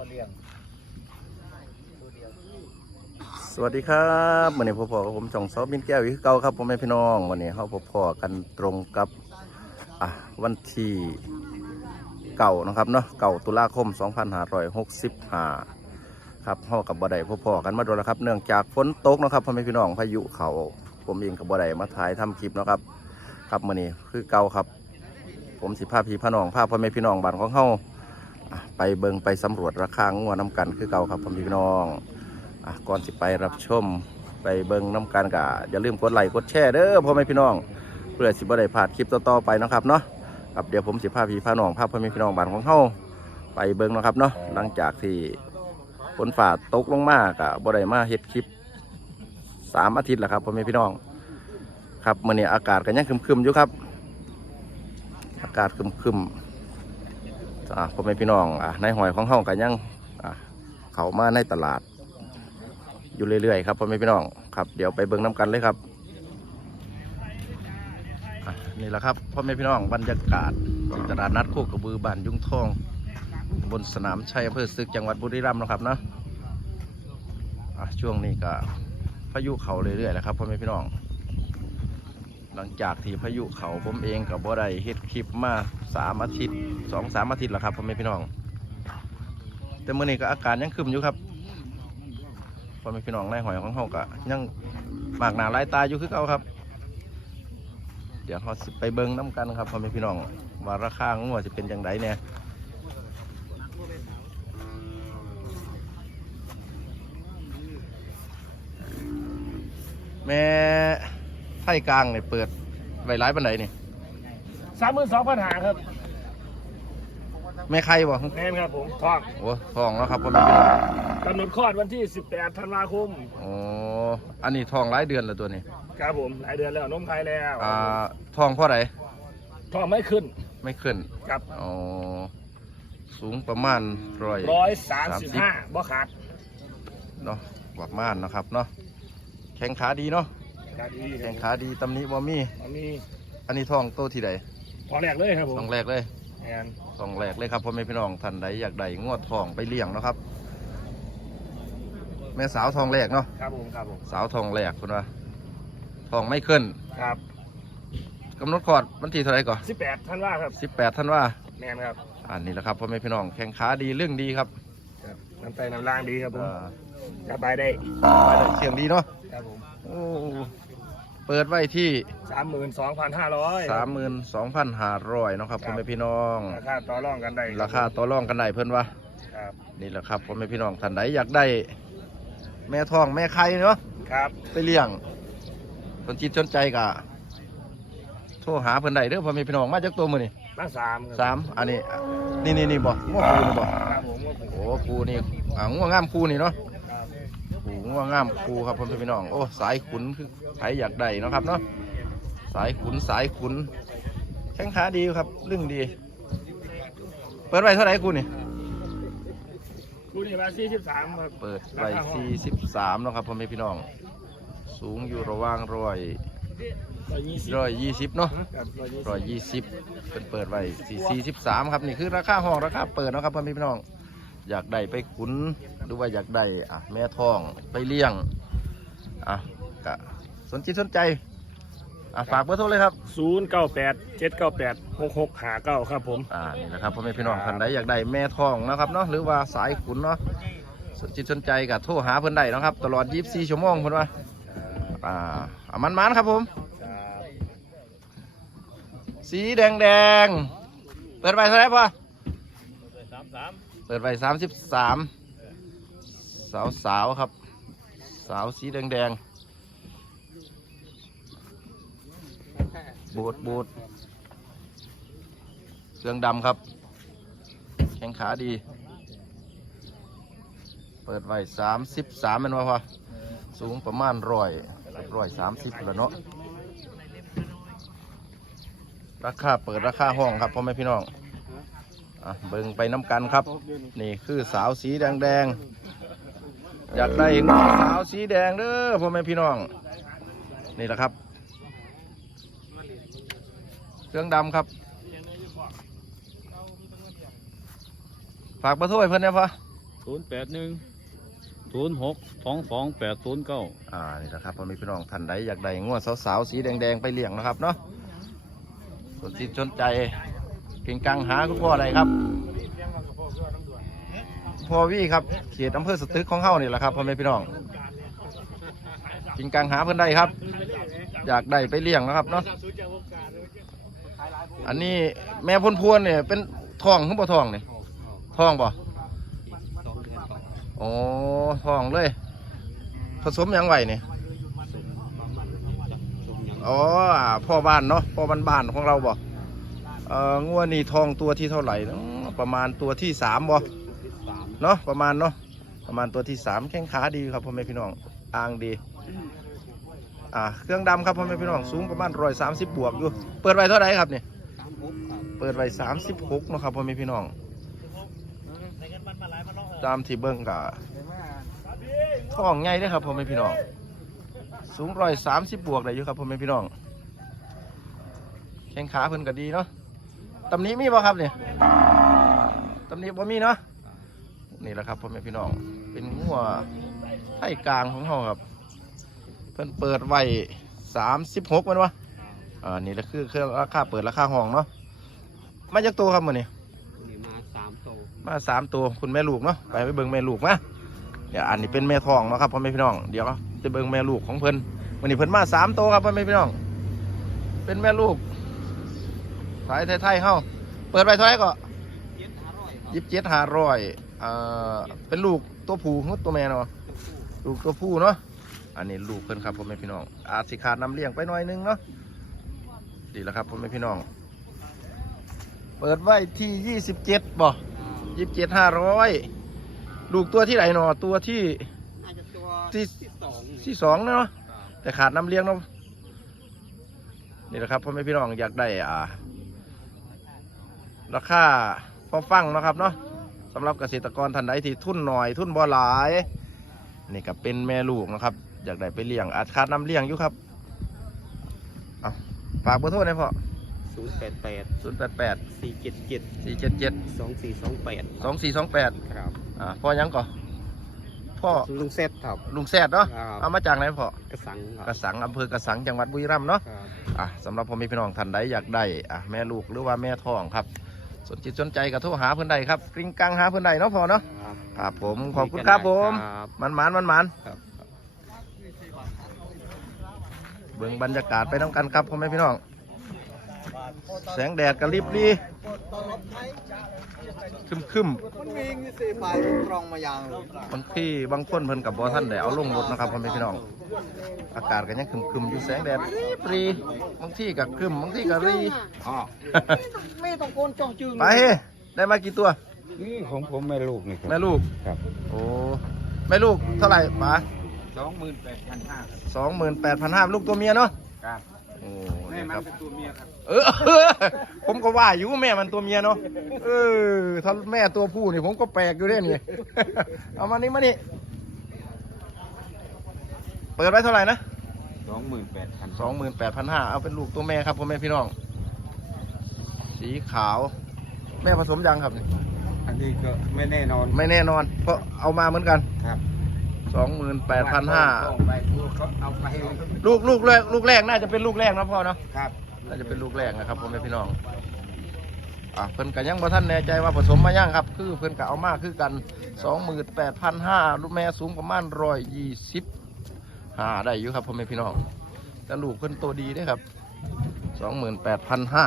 อเลี้ยงสวัสดีครับวันนี้พ่อพ่อกับผมจ่องซอบินแก้วอีกคือเก่าครับพ่อแม่พี่น้องวันนี้เขาพ่อพ่อกันตรงกับอะวันที่เก่านะครับเนาะเก่าตุลาคม 2565ครับเขากับบ่ได้พ่อพ่อกันมาโดนแล้วครับ เนื่องจากฝนตกนะครับพ่อแม่พี่น้องพายุเขาผมเองกับบ่ได้มาถ่ายทำคลิปนะครับครับวันนี้คือเก่าครับ ผมสิพาพี่พาน้องพาพ่อแม่พี่น้องบ้านของเฮา ไปเบิงไปสำรวจราคางัวน้ำกันคือเก่าครับพ่อแม่พี่น้องอก่อนสิไปรับชมไปเบิงน้ำกันกะอย่าลืมกดไลค์กดแชร์เด้อพ่อแม่พี่น้อง เพื่อสิบ่ได้พลาดคลิปต่อๆไปนะครับเนาะครับเดี๋ยวผมสิพาพี่พาน้องพาพ่อแม่พี่น้องบ้านของเฮาไปเบิงนะครับเนาะหลังจากที่ฝนฝ่าตกลงมากะบ่ได้มาเฮ็ดคลิปสามอาทิตย์แล้วครับพ่อแม่พี่น้อง ครับมื้อนี้อากาศก็ยังคึมๆอยู่ครับ อากาศคึมๆ อะพ่อแม่พี่น้องอะในหอยของเฮาก็ยังอะเขามาในตลาด อยู่เรื่อยๆครับพ่อแม่พี่น้องครับเดี๋ยวไปเบิ่งน้ำกันเลยครับนี่แหละครับพ่อแม่พี่น้องบรรยากาศตลาดนัดโคกระบือบ้านยุ่งทองบนสนามชัยอำเภอศึกจังหวัดบุรีรัมย์นะครับเนาะะช่วงนี้ก็พายุเขาเรื่อยๆแหละครับพ่อแม่พี่น้อง หลังจากที่พายุเขาผมเองกับบ่ได้เฮ็ดคลิปมาสามอาทิตย์สองสามอาทิตย์แล้วครับพ่อแม่พี่น้อง แต่เมื่อนี้ก็อาการยังคึมอยู่ครับพ่อแม่พี่น้องในหอยของเขากะยังหมากหนาหลายตาอยู่คือเก่าครับ เดี๋ยวเขาไปเบิ้งน้ำกันครับพ่อแม่พี่น้องว่าราคางัวจะเป็นอย่างไรเนี่ยแม่ ไท่กลางเนี่ยเปิดไว้ร้ายปันไหนนี่สามหมื่นสองพันหาครับแม่ไข่บ่แน่นครับผมทองโอ้ทองแล้วครับพ่อแม่พี่น้องกำหนดคลอดวันที่ 18ธันวาคมโอ้อันนี้ทองหลายเดือนแล้วตัวนี้ครับผมหลายเดือนแล้วนมไทยแล้วอ่าทองเพราะไหนทองไม่ขึ้นไม่ขึ้นครับอ๋อสูงประมาณร้อยร้อยสามสิบห้าบ่ขาดเนาะประมาณนะครับเนาะแข้งขาดีเนาะ ขาดดีแข้งขาดีตำหนิบ่มีมันมีอันนี้ทองโตที่ใดทองแรกเลยครับผมทองแรกเลยแอนทองแรกเลยครับพ่อแม่พี่น้องท่านใดอยากได้งวดทองไปเลี้ยงเนาะครับ แม่สาวทองแรกเนาะครับผมครับผมสาวทองแรกคุณว่าทองไม่ขึ้นครับกำหนดคลอดวันที่เท่าไหร่ก่อน18ธันวาครับสิบแปดท่านว่าแมนครับอันนี้แหละครับพ่อแม่พี่น้องแข้งขาดีเรื่องดีครับครับน้ำไตน้ำล่างดีครับผมอ่าสบายได้ไปได้เสียงดีเนาะครับผมโอ้ เปิดไว้ที่สามหมื่นสองพันห้าร้อยสามหมื่นสองพันห้าร้อยนาะครับพ่อแม่พี่น้อง ราคาต่อรองกันได้ราคาต่อรองกันได้เพิ่นว่าครับนี่แหละครับพ่อแม่พี่น้องท่านใดอยากได้ แม่ทองแม่ไข่เนาะครับ ไปเลี้ยงสนจิตสนใจกะโทรหาเพิ่นได้เด้อพ่อแม่พี่น้องมาจากตัวมือนี่มาสามครับสามอันนี้นี่นี่นี่บ่งัวคูนี่บ่ครับผมว่าผมโอ้คูนี่อ่างัวงามคูนี่เนาะครับคู งัวงามคูครับพ่อแม่พี่น้อง โอ้สายขุนคือใครอยากได้เนาะครับเนาะสายขุนสายขุนแข้งขาดีครับเรื่องดี เปิดไว้เท่าไหร่คูนี่คูนี่มาสี่สิบสามครับเปิดไว้43เนาะครับพ่อแม่พี่น้อง สูงอยู่ระหว่างร้อยร้อยยี่สิบร้อยยี่สิบเนาะครับร้อยยี่สิบร้อยยี่สิบเป็นเปิดไว้สี่สี่สิบสามครับนี่คือราคาห้องราคาเปิดเนาะครับพ่อแม่พี่น้อง อยากได้ไปขุนหรือว่าอยากได้อะแม่ทองไปเลี้ยงอะกะสนจิตสนใจอะฝากเบอร์โทรเลยครับศูนย์เก้าแปดเจ็ดเก้าแปดหกหกหาเก้าครับผม อ่านี่นะครับพ่อแม่พี่น้องท่านใดอยากได้แม่ทองนะครับเนาะหรือว่าสายขุนเนาะสนจิตสนใจกับโทรหาเพิ่นได้เนาะครับ ตลอด 24 ชั่วโมงเพิ่นว่าอ่าอะมันมันๆครับผม สีแดงแดงๆเปิดไปเท่าไหร่พ่อสามสามเปิดไปสามสิบสามสาวสาวครับ สาวสีแดงแดงบูดบูดเครื่องดำครับ แข้งขาดี เปิดไว้สามสิบสามเป็นว่าพอสูงประมาณร้อยร้อยสามสิบแล้วเนาะราคาเปิดราคาห้องครับพ่อแม่พี่น้อง อะเบิ่งไปน้ำกันครับ นี่คือสาวสีแดงแดงๆอยากได้งูสาวสีแดงเด้อพ่อแม่พี่น้อง นี่แหละครับเครื่องดำครับฝากเบอร์โทรให้เพิ่นได้พอศูนย์แปดหนึ่งศูนย์หกสองสองแปดศูนย์เก้าอ่านี่นะครับพ่อแม่พี่น้องท่านใดอยากได้งวดสาวๆสีแดงๆไปเลี้ยงนะครับเนาะสนจิตสนใจ เก่งกังหาคุณพ่ออะไรครับ พ่อวี่ครับ เขตอำเภอสตึกของเฮานี่แหละครับพ่อแม่พี่น้องเก่งกังหาเพิ่นได้ครับ อยากได้ไปเลี้ยงนะครับเนาะ อันนี้แม่พ่นพวนเนี่ยเป็นทองขึ้นบ่ทองเนี่ยทองบ่โอ้ทองเลย ผสมหยังไหวเนี่ยอ๋ออ่าพ่อบ้านเนาะพ่อบ้านบ้านๆของเราบ่ เอ่องัวนี่ทองตัวที่เท่าไหร่เนาะประมาณตัวที่สามบ่เนาะประมาณเนาะประมาณตัวที่สามแข้งขาดีครับพ่อแม่พี่น้องอ่างดีอ่าเครื่องดำครับพ่อแม่พี่น้องสูงประมาณร้อยสามสิบบวกอยู่ เปิดไว้เท่าไหร่ครับเนี่ยเปิดไว้สามสิบหกเนาะครับพ่อแม่พี่น้องตามที่เบิ้งกะท้องใหญ่เด้ครับพ่อแม่พี่น้องสูงร้อยสามสิบบวกได้อยู่ครับพ่อแม่พี่น้องแข้งขาเพิ่นก็ดีเนาะ ตำหนี้มีบ่ครับเนี่ยตำหนี้บ่มีเนาะนี่แหละครับพ่อแม่พี่น้อง เป็นงัวไทยกลางของเราครับ เพิ่นเปิดไว้สามสิบหกมันวะอ่านี่แหละคือเครื่องราคาเปิดราคาห้องเนาะมาจากตัวครับมือนี่นี่มาสามโตมาสามตัวคุณแม่ลูกเนาะไปไปเบิ่งแม่ลูกมาเดี๋ยวอันนี้เป็นแม่ทองเนาะครับพ่อแม่พี่น้องเดี๋ยวจะเบิ่งแม่ลูกของเพิ่นวันนี้เพิ่นมาสามตัวครับพ่อแม่พี่น้อง เป็นแม่ลูก สายไทยๆเฮาเปิดไปเท่าไหร่ก็เจ็ดห้าร้อยยี่สิบเจ็ดห้าร้อยอ่าเป็นลูกตัวผู้หรือตัวแม่เนาะลูกตัวผู้เนาะอันนี้ลูกเพิ่นครับพ่อแม่พี่น้อง อาจสิขาดน้ำเลี้ยงไปหน่อยนึงเนาะดีแล้วครับพ่อแม่พี่น้อง เปิดไว้ที่ยี่สิบเจ็ดบ่ยี่สิบเจ็ดห้าร้อยลูกตัวที่ไหนเนาะตัวที่น่าจะตัวที่ที่สองที่สองเนาะแต่ขาดน้ำเลี้ยงเนาะนี่แหละครับพ่อแม่พี่น้องอยากได้อ่า ราคาพอฟังเนาะครับเนาะสำหรับเกษตรกรท่านใดที่ทุนหน่อยทุนบ่หลายนี่ก็เป็นแม่ลูกนะครับ อยากได้ไปเลี้ยงอาจขาดน้ำเลี้ยงอยู่ครับเอาฝากเบอร์โทรหน่อยพ่อศูนย์แปดแปดศูนย์แปดแปดสี่เจ็ดเจ็ดสี่เจ็ดเจ็ดสองสี่สองแปดสองสี่สองแปดครับอ่าพ่อยังก่อพ่อลุงเซตครับลุงแซดเนาะครับเอามาจากไหนพ่อกระสังครับกระสังอำเภอกระสังจังหวัดบุรีรัมย์เนาะครับอะสำหรับพ่อแม่พี่น้องท่านใดอยากได้อะแม่ลูกหรือว่าแม่ท้องครับ สนจิตสนใจก็โทรหาเพื่อนใดครับกริ้งกังหาเพื่อนใดเนาะพอเนาะครับ ครับผมขอบคุณครับผมครับ มันมันมันมันครับ เบิ่งบรรยากาศไปน้ำกันครับพ่อแม่พี่น้อง แสงแดดกระลิบลี คึมคึมมันวิ่งสิไฟตรงมาอย่างบางที่บางคนเพิ่นกับบอท่านได้เอาลงรถนะครับพ่อแม่พี่น้อง อากาศก็ยังคึมคึมอยู่แสงแดดรีบรีบางที่ก็คึมบางที่ก็รีอ๋อไม่ต้องโกนจ้องจึงไปเฮ้ได้มากี่ตัวนี่ของผมแม่ลูกนี่คแม่รับลูกครับโอ้แม่ลูกเท่าไหร่ป๋าสองหมื่นแปดพันห้าสองหมื่นแปดพันห้าลูกตัวเมียเนาะครับ โอ้แม่นี่มัคนรับ เป็นตัวเมียครับเออ ผมก็ว่าอยู่แม่มันตัวเมียเนาะเออถ้าแม่ตัวผู้นี่ผมก็แปลกอยู่เด้นี่ เอามานี่มานี่เปิดไว้เท่าไหร่นะ สองหมื่นแปดพันสองหมื่นแปดพันห้าเอาเป็นลูกตัวแม่ครับพ่อแม่พี่น้อง สีขาว แม่ผสมยังครับนี่อันนี้ก็ไม่แน่นอนไม่แน่นอน เพราะเอามาเหมือนกัน ครับ สองหมื่นแปดพันห้าไปเขาเอาไปลูกลูกแรกลูกแรกน่าจะเป็นลูกแรกนะพ่อเนาะครับน่าจะเป็นลูกแรกนะครับพ่อแม่พี่น้องอะเพิ่นก็ยังบ่ท่านแน่ใจว่าผสมมายังครับ คือเพิ่นก็เอามาคือกันสองหมื่นแปดพันห้าลูกแม่สูงประมาณร้อยยี่สิบห้าได้อยู่ครับพ่อแม่พี่น้องแต่ลูกเพิ่นโตดีเด้ครับสองหมื่นแปดพันห้า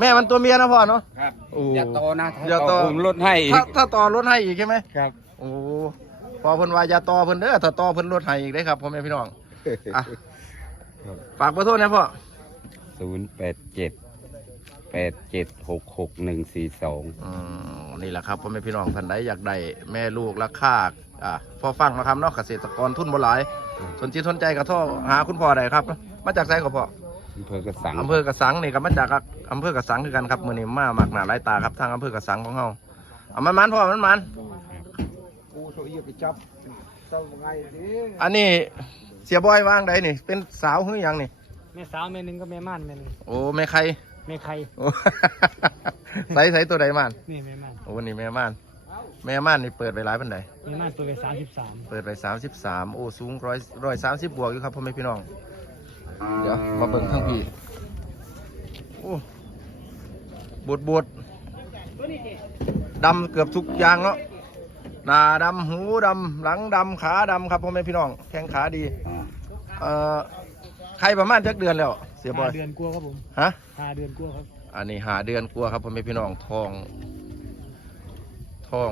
แม่มันตัวเมียนะพ่อเนาะครับโอ้อย่าโตนะอย่าโตผมลดให้อีกถ้าถ้าต่อรถให้อีกใช่ไหมครับ โอ้พอเพิ่นว่าอย่าต่อเพิ่นเด้อถ้าต่อเพิ่นลดให้อีกได้ครับพ่อแม่พี่น้องอะฝากขอโทษนะพ่อศูนย์แปดเจ็ดแปดเจ็ดหกหกหนึ่งสี่สองอืมนี่แหละครับพ่อแม่พี่น้องท่านใดอยากได้แม่ลูกราคาอ่าพอฟังนะครับเนาะเกษตรกรทุนบ่หลาย สนใจสนใจก็โทรหาคุณพ่อได้ครับ มาจากไสก็พ่ออำเภอกระสังอำเภอกระสังนี่ก็มาจากอำเภอกระสังคือกันครับมื้อนี้มามักหน้าหลายตาครับทางอำเภอกระสังของเฮาเอามันมันพ่อมันมันกูโซเอี ยไปจับเจ้าไงดิอันนี้เสียบอยวางใดนี่ เป็นสาวหรือยังนี่ แม่สาวแม่หนึ่งก็แม่ม่านแม่หนึ่งโอ้แม่ใครแม่ไข่โอ้ ใส่ใส่ตัวใดม่านนี่แม่มันโอ้วันนี้แม่ม่าน แม่ม่านนี่เปิดไปหลายปันใดแม่มันตัวไปสามสิบสามเปิดไปสามสิบสามโอ้สูงร้อยร้อยสามสิบบวกอยู่ครับพ่อแม่พี่น้อง เดี๋ยวมาเบิ่งทั้งพี่โอ้บดบดดำเกือบทุกอย่างเนาะ หน้าดำหูดำหลังดำขาดำครับพ่อแม่พี่น้อง แข้งขาดี เอ่อใครประมาณจักเดือนแล้ว เสียบอยเดือนกลัวครับผมฮะ ห้าเดือนกลัวครับ อันนี้หาเดือนกลัวครับพ่อแม่พี่น้องทองทอง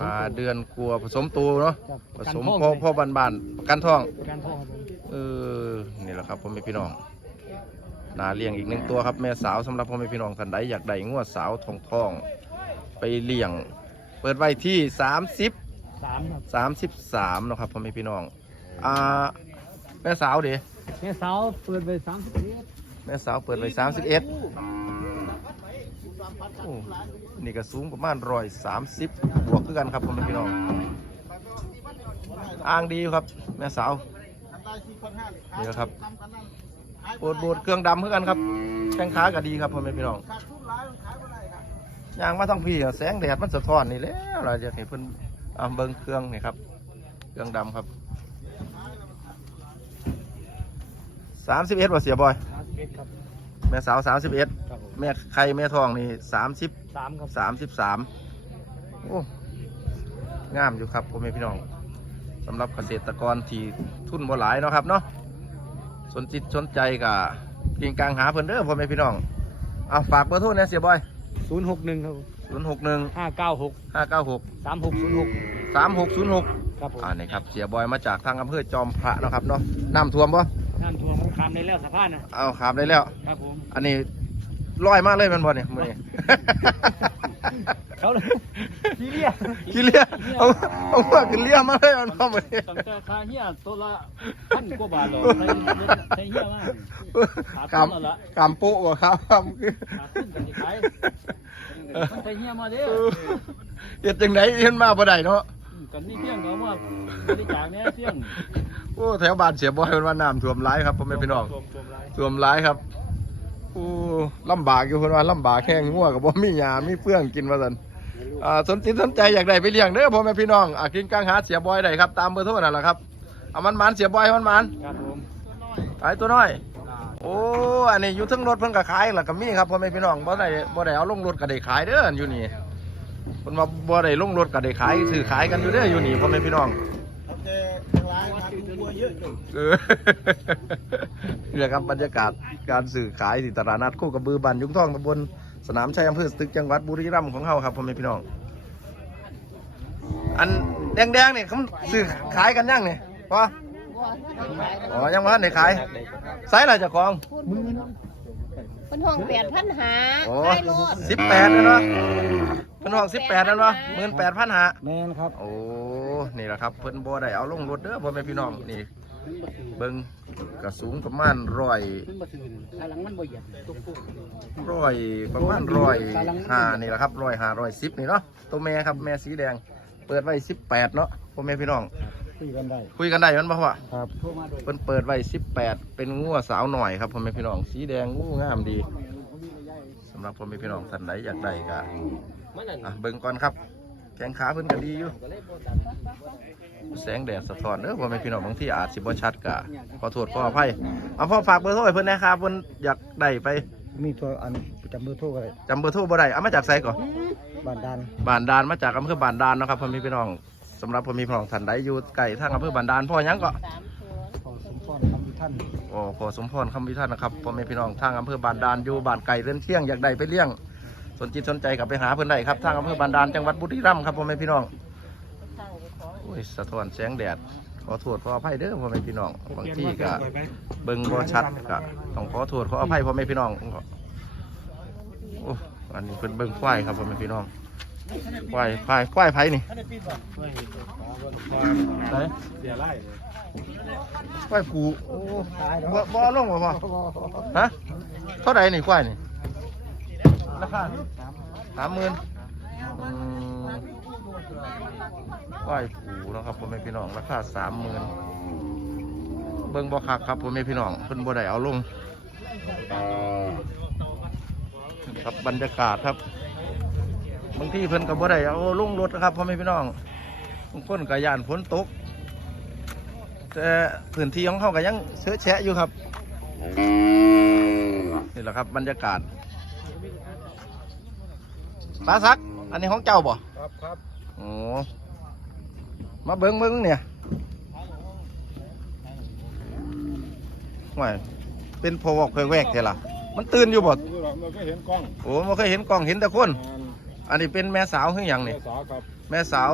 หาเดือนกลัวผสมตูเนาะครับผสมพ่อพ่อบานบานๆประกันทอง ประกันพ่อครับผมเออ นี่แหละครับพ่อแม่พี่น้องนาเลี้ยงอีกหนึ่งตัวครับแม่สาวสำหรับพ่อแม่พี่น้องท่านใดอยากได้งวดสาวทองทอง ไปเลี้ยง เปิดไว้ที่ 30 สามครับ33เนาะครับพ่อแม่พี่น้อง อ่า แม่สาวเด้แม่สาวเปิดไปสามสิบเอ็ดแม่สาวเปิดไว้31 โอ้นี่ก็สูงประมาณร้อยสามสิบบวกคือกันครับพ่อแม่พี่น้องอ้างดีอยู่ครับ แม่สาวนี่แหละครับโบดโบดเครื่องดำเพื่อกันครับแข้งขาก็ดีครับพ่อแม่พี่น้อง ยางมาทั้งพี่อะแสงแดดมันสะท้อนนี่แหล้วเราจะเห็นเพิ่นอ่าเบิ้งเครื่องนี่ครับ เครื่องดำครับสามสิบเอ็ดว่าเสียบอยสามสิบเอ็ดครับแม่สาวสามสิบเอ็ดครับผมแม่ไข่แม่ทองนี่สามสิบ สามครับสามสิบสามโอ้งามอยู่ครับพ่อแม่พี่น้องสำหรับเกษตรกรที่ทุนบ่หลายเนาะครับเนาะสนจิตสนใจกับกิงกลางหาเพิ่นเด้อพ่อแม่พี่น้องเอาฝากเบอร์โทรเนี่ยเสียบอย ศูนย์หกหนึ่งครับศูนย์หกหนึ่งห้าเก้าหกห้าเก้าหกสามหกศูนย์หกสามหกศูนย์หกครับผมอ่านี่ครับเสียบอยมาจากทางอำเภอจอมพระเนาะครับเนาะน้ำท่วมปะน้ำท่วมมันคามในแล้วสะพานนะเอาขามได้แล้ว ครับผม อันนี้ลอยมากเลยแมันบ่เนี่ยมื้อนี้ เขาเลยพี่เรียขี้เลียเอาเอาว่าขึ้นเลียมาเลยแมันบ่มื้อนี้ตั้งแต่ค่าเฮียตัวละพันกว่าบาทหรอกใส่ใส่เฮียมากกำกำโป๊ะบ่ครับกำคือขาขึ้นกันสิขายมันใส่เฮียมาเด้อเฮ็ดจังไดเฮ็ดมาบ่ได้เนาะกันนี่เพียงก็ว่าบริจาคเนี่ยเพียงโอ้แถวบ้านเสียบอยเพิ่นว่าน้ำท่วมหลายครับพ่อแม่พี่น้องรวมรวมรายท่วมหลายครับโอ้ลำบากอยู่เพิ่นว่าลำบากแห้งงัวก็บ่มีหญ้ามีเฟื่องกินว่าซั่น อ่าสนจิตสนใจอยากได้ไปเลี้ยงเด้อพ่อแม่พี่น้องอะกินกลางหาเสียบอยได้ครับตามเบอร์โทรนั่นแหละครับเอามันมันๆเสียบอยมันมันครับผมขายตัวน้อย โอ้อันนี้อยู่เทั้งรถเพิ่นก็ขายแล้วก็มีครับพ่อแม่พี่น้องบ่ได้บ่ได้เอาลงรถก็ได้ขายเด้ออยู่นี่เพิ่นว่าบ่ได้ลงรถก็ได้ขายซื้อขายกันอยู่เด้ออยู่นี่พ่อแม่พี่น้องเออนี่แหละครับบรรยากาศการสื่อขายที่ตลาดนัดโคกระบือบ้านยุงทองตำบล สนามชัยอำเภอสตึกจังหวัดบุรีรัมย์ของเฮาครับพ่อแม่พี่น้อง อันแดงๆนี่เขาซื้อขายกันยังนี่พออ๋อยังบ่ทันได้ขายไซส์อะไรเจ้าของเป็นห้องแปดพันหาโอ้ใช่รถสิบแปดนั่นวะเพิ่นห้องสิบแปดนั่นวะหมื่นแปดพันหาแม่นครับ โอ้ นี่แหละครับเพิ่นบ่ได้เอาลงรถเด้อพ่อแม่พี่น้องนี่ เบิ่งกระสูงประมาณร้อยขึ้นมาถึงข้างหลังมันบ่เหยียบตุ๊กปุ๊กร้อยประมาณร้อยห้านี่แหละครับร้อยห้าร้อยสิบนี่เนาะตัวแม่ครับแม่สีแดง เปิดไว้สิบแปดเนาะพ่อแม่พี่น้อง คุยกันได้คุยกันได้มันบ่พ่อครับโทรมาโดยเพิ่นเปิดไว้สิบแปดเป็นงัวสาวหน่อยครับพ่อแม่พี่น้องสีแดงงูงามดีสำหรับพ่อแม่พี่น้องท่านใดอยากได้ก็อะเบิ่งก่อนครับแข้งขาเพิ่นก็ดีอยู่ แสงแดดสะท้อนเด้อพ่อแม่พี่น้องบางที่อาจสิบ่ชัดกะขอโทษขออภัยเอาพ่อฝากเบอร์โทรให้เพิ่นนะครับเพิ่นอยากได้ไปมีตัวอันจำเบอร์โทรอะไรจำเบอร์โทรบ่ได้เอามาจากไสก่อนบ้านดานบ้านดานมาจากอำเภอบ้านดานเนาะครับพ่อแม่พี่น้องสำหรับพ่อแม่พี่น้องท่านใดอยู่ใกล้ทางอำเภอบ้านดานพ่อหยังก็ขอสมพรคำพิท่านโอ้ขอสมพรคำวิท่านนะครับพ่อแม่พี่น้องทางอำเภอบ้านดานอยู่บ้านไก่เรือนเที่ยงอยากได้ไปเลี้ยงสนจิตสนใจกับไปหาเพิ่นได้ครับทางอำเภอบ้านดานจังหวัดบุรีรัมย์ครับพ่อแม่พี่น้องโอ้ ยสะท้อนแสงแดด ขอโทษขออภัยเด้อพ่อแม่พี่น้อง บางที่ก็เบิ่งบ่ชัดก็ต้องขอโทษขออภัยพ่อแม่พี่น้องโอ้อันนี้เพิ่นเบิ่งควายครับพ่อแม่พี่น้องควายควายควายไผนี่ไหนเสียไล่ควายผูโอ้บ่บ่เอาลงบ่พ่อฮะเท่าใดนี่ควายนี่ราคาสามหมื่นอืม ควายผูเนาะครับพ่อแม่พี่น้องราคาสามหมื่นเบิ่งบ่คักครับพ่อแม่พี่น้องเพิ่นบ่ได้เอาลงครับบรรยากาศครับบางทีเพิ่นก็บ่ได้เอาลงรถนะครับพ่อแม่พี่น้องบางคนก็ย่านฝนตกแต่พื้นที่ของเขาก็ยังเชื้อแฉะอยู่ครับนี่แหละครับบรรยากาศปลาซัก อันนี้ของเจ้าบ่ครับครับโอ้ มาเบิ้งเบิ้งเนี่ยไม่เป็นพอวอกเพอแวกเท่ล่ะ มันตื่นอยู่บ่นี่เราเราก็เห็นกล้องโอ้ไม่เคยเห็นกล้องเห็นแต่คน อันนี้เป็นแม่สาวหรือหยังเมนี่ษาครับแม่สาว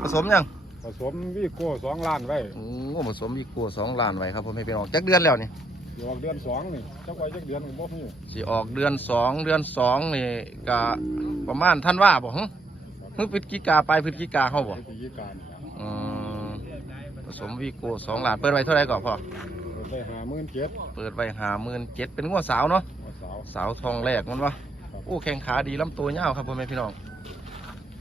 ผสมยังผสมวีโก้สองล้านไว้โอ้ผสมอีกกัวสองล้านไว้ครับผมให้พี่น้องจักเดือนแล้วนี่อยู่ออกเดือนสองนี่จักไว้จักเดือนก็บ่มีสิออกเดือนสองเดือนสองนี่ก็ประมาณท่านว่าบ่ฮะฮึพฤศจิกาไปลายพฤศจิกาเขาบ่วิธีการอืมผ สมวีโก้สองล้านเปิดไว้เท่าไหร่ก่อนพ่อเราได้หาหมื่นเจ็ดเปิดไว้หาหมื่นเจ็ดเป็นงัวสาวเนาะสาว สาวทองแรกมันวะโอ้แข้งขาดีลำตัวยาวครับพ่อแม่พี่น้อง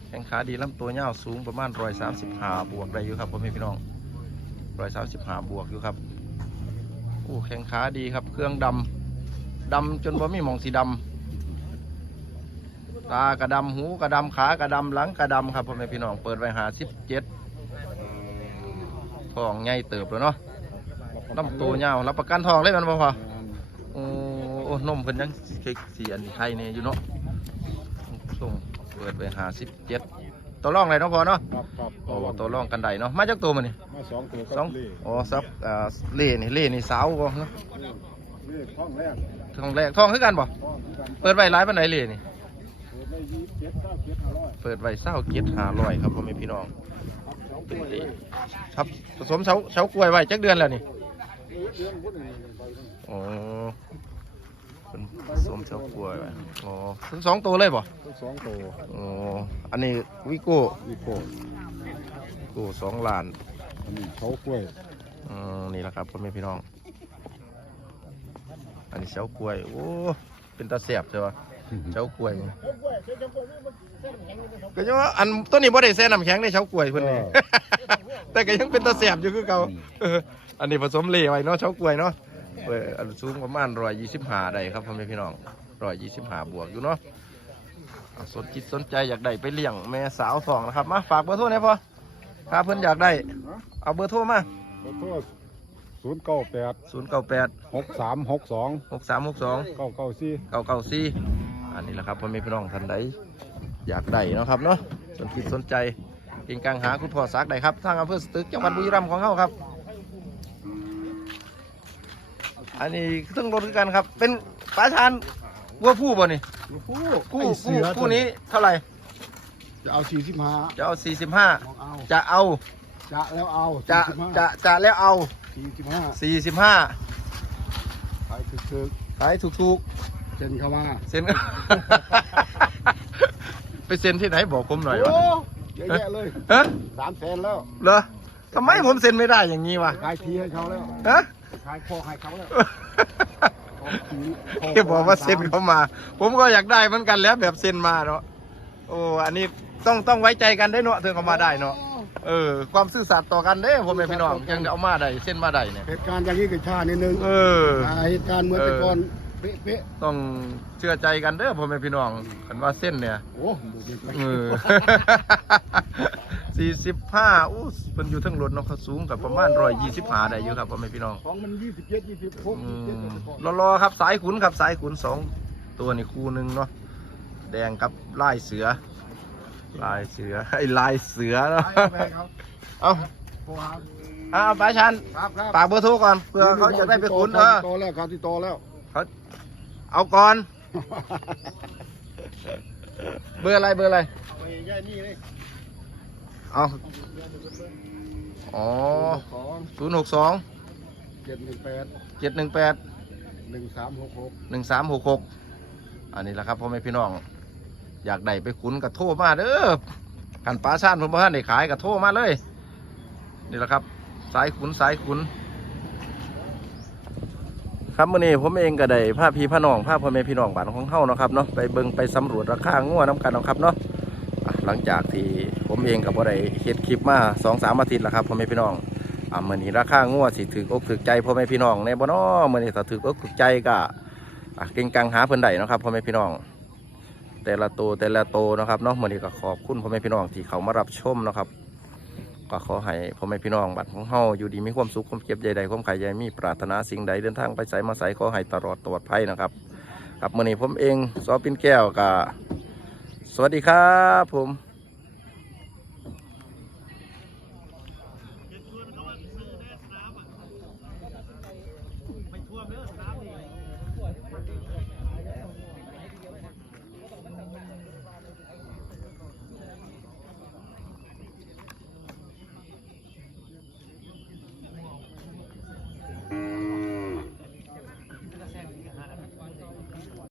แข้งขาดีลำตัวยาวสูงประมาณร้อยสามสิบห้าบวกได้อยู่ครับพ่อแม่พี่น้องร้อยสามสิบห้าบวกอยู่ครับ โอ้แข้งขาดีครับ เครื่องดำดำจนว่ามีหมองสีดำตากระดำหูกระดำขากระดำหลังกระดำครับพ่อแม่พี่น้อง เปิดไว้หาสิบเจ็ด ทองใหญ่เติบแล้วเนาะลำตัวยาวรับประกันทองเลยแมันบ่พอโอ้โอ้นมเพิ่นยังเค้กสีอันไข่เนี่ยอยู่เนาะส่งเปิดไปหาสิบเจ็ดตัวร่องอะไรเนาะพอเนาะครับครับโอ้ตัวร่องกันไดเนาะมาจากตัวมันนี่มาสองตัวสองเล่อ๋อซับอ่าเล่นี่เล่นี่สาวบ่เนาะเล่ท้องแรกทองแรกทองคือกันบ่ท้องที่กันเปิดไว้หลายปานใดเล่นี่เปิดได้ยี่สิบเจ็ดเก้าเจ็ดห้าร้อยเปิดไว้เศร้าเกียรห้าร้อยครับพ่อแม่พี่น้อง ครับผสมเฉาเฉากล้วยไว้จักเดือนแล้วนี่เดือนพุ่นนี่ไปอ๋อเป็นผสมเฉากล้วยไว้อ๋อทั้งสองตัวเลยบ่ทั้งสองตัวอ๋ออันนี้วิโก้วีโก้โก้สองล้านอันนี้เขากล้วยอืมนี่แหละครับพ่อแม่พี่น้อง อันนี้เฉากล้วย โอ้ เป็นตาแสบใช่ปะ เฉากล้วย ก็ยังว่าอันต้นนี้บ่ได้แซ่น้ำแข็งได้เฉากล้วยเพิ่นนี่ แต่ก็ยังเป็นตาแสบอยู่คือเก่าเอออันนี้ผสมเหลวไว้เนาะเฉากล้วยเนาะเปิดอันสูงประมาณ125ได้ครับพ่อแม่พี่น้อง125บวกอยู่เนาะอะสนจิตสนใจอยากได้ไปเลี้ยงแม่สาวทองนะครับมาฝากเบอร์โทรหน่อยพ่อถ้าเพิ่นอยากได้ เอาเบอร์โทรมาขอโทษศูนย์เก้าแปด098 หกสามหกสอง6362 เก้าเก้าสี่ เก้าเก้าสี่ อันนี้แหละครับพ่อแม่พี่น้องท่านใดอยากได้เนาะครับเนาะสนคิดสนใจเพียงกลางหาคุณพ่อซักได้ครับทางอำเภอสตึกจังหวัดบุรีรัมย์ของเขาครับ อันนี้เครื่องรถคือกันครับ เป็นปลาชานวัวผู้บ่นี่ผู้คู่คู่คู่นี้เท่าไหร่ จะเอาสี่สิบห้าจะเอาสี่สิบห้าเอาจะเอาจะแล้วเอาจะจะจะแล้วเอาสี่สิบห้าสี่สิบห้าขายคือขายถูกๆ เซ็นเข้ามาๆเซ็น ไปเซ็นที่ไหนบอกผมหน่อยวะโอ้เยอะแยะเลยฮะสามแสนแล้วเหรอทำไมผมเซ็นไม่ได้อย่างนี้วะขายทีให้เขาแล้วฮะขายคอให้เขาแล้วแค่บอกว่าเซ็นเขามา ผมก็อยากได้เหมือนกันแล้วแบบเซ็นมาเนาะโอ้อันนี้ต้องต้องไว้ใจกันได้เนาะถึงเอามาได้เนาะเออ ความซื่อสัตย์ต่อกันเด้ผมเป็นพี่น้องยังเอามาได้เส้นมาได้เนี่ยเหตุการณ์อย่างนี้ก็ช้านิดนึงเอออ่าเหตุการณ์เมื่อแต่เออ ก่อนเป๊ะต้องเชื่อใจกันเด้อผมเป็นพี่น้องคันว่าเส้นเนี่ยๆโอ้บุกไปเออสี่สิบห้าอู้เป็นอยู่ทั้งรถเนาะเขาสูงกับประมาณร้อยยี่สิบห้าได้อยู่ครับพ่อแม่พี่น้องของมันยี่สิบเจ็ดยี่สิบหกอืยี่สิบเจ็ดมแต่ก่อนรอๆครับสายขุนครับสายขุนสองตัวนี่คู่หนึ่งเนาะแดงกับลายเสือ ลายเสือไอ้ลายเสือเนาะเอาไปครับเอาโทรหาเอาป้าชันครับครับฝากเบอร์โทรก่อนเผื่อเขาจะได้ไปขุนเออโตแล้วครับที่โตแล้ว เอาก่อน เบอร์อะไรเบอร์อะไร ไปย่ายนี่เลยเอาอ๋อสองศูนย์หกสองเจ็ดหนึ่งแปดเจ็ดหนึ่งแปดหนึ่งสามหกหกหนึ่งสามหกหกอันนี้แหละครับพ่อแม่พี่น้อง อยากได้ไปขุนกับโทรมาเด้อกันปลาชานผมพ่อได้ขายกับโทรมาเลย นี่แหละครับ สายขุนสายขุน ครับมื่อนี้ผมเองก็ได้พาพพี่พน้องพาพ่อแม่พี่น้องบ้านของเฮาเนาะครับเนาะไปเบิ่งไปสำรวจราคางัวน้ำกันเนาะครับเนาะหลังจากที่ผมเองกับบ่ได้เฮ็ดคลิปมาสองสามอาทิตย์แล้วครับพ่อแม่พี่น้องอะมื่อนี้ราคางัวสิถือกอกถือใจพ่อแม่พี่น้องในบ่เนาะมื่อนี้ถ้าถือกอกถือใจก็อะเก่งกังหาเพิ่นได้เนาะครับพ่อแม่พี่น้อง แต่ละตัวแต่ละตัวนะครับเนาะมื่อนี้ก็ขอบคุณพ่อแม่พี่น้องที่เขามารับชมนะครับ ก็ขอให้พ่อแม่พี่น้องบัตรของเฮาอยู่ดีมีความสุขความเก็บใจใดความขายใจมีปรารถนาสิ่งใดเดินทางไปใส่มาใส่ขอให้ตลอดตลอดภัยนะครับครับมื่อนี้ผมเองซอปินแก้วกับสวัสดีครับผม